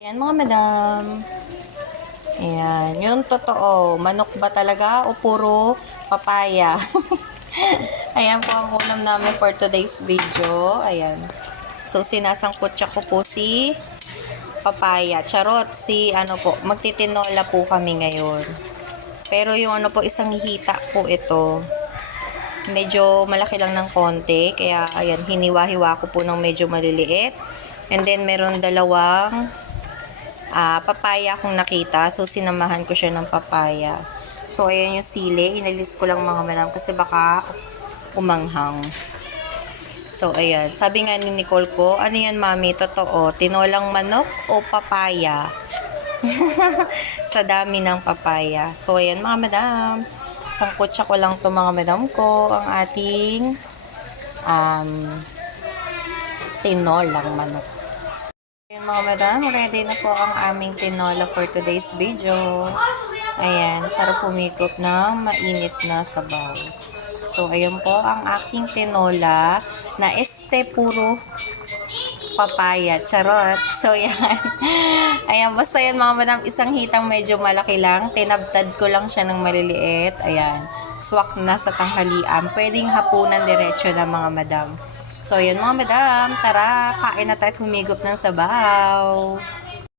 Ayan mga madam. Ayan. Yung totoo, manok ba talaga o puro papaya? Ayan po ang ulam namin for today's video. Ayan. So, sinasangkutsa ko po si papaya. Charot, si ano po, magtitinola po kami ngayon. Pero yung ano po, isang hita po ito. Medyo malaki lang ng konti. Kaya, ayan, hiniwa-hiwa ko po ng medyo maliliit. And then, meron dalawang papaya akong nakita. So, sinamahan ko siya ng papaya. So, ayan yung sili. Inalis ko lang mga madam kasi baka umanghang. So, ayan. Sabi nga ni Nicole ko, ano yan mami? Totoo, tinolang manok o papaya? Sa dami ng papaya. So, ayan mga madam. Sangkutsa ko lang to mga madam ko. Ang ating tinolang manok. Ayan mga madam, ready na po ang aming tinola for today's video. Ayan, sarap humigop ng mainit na sabaw. So, ayan po ang aking tinola na puro papaya. Charot. So, yan. Ayan, basta yan mga madam, isang hitang medyo malaki lang. Tinabtad ko lang siya ng maliliit. Ayan, swak na sa tanghalian. Pwedeng hapunan diretso na mga madam. So, yun mga madam, tara, kain na tayo at humigop ng sabaw.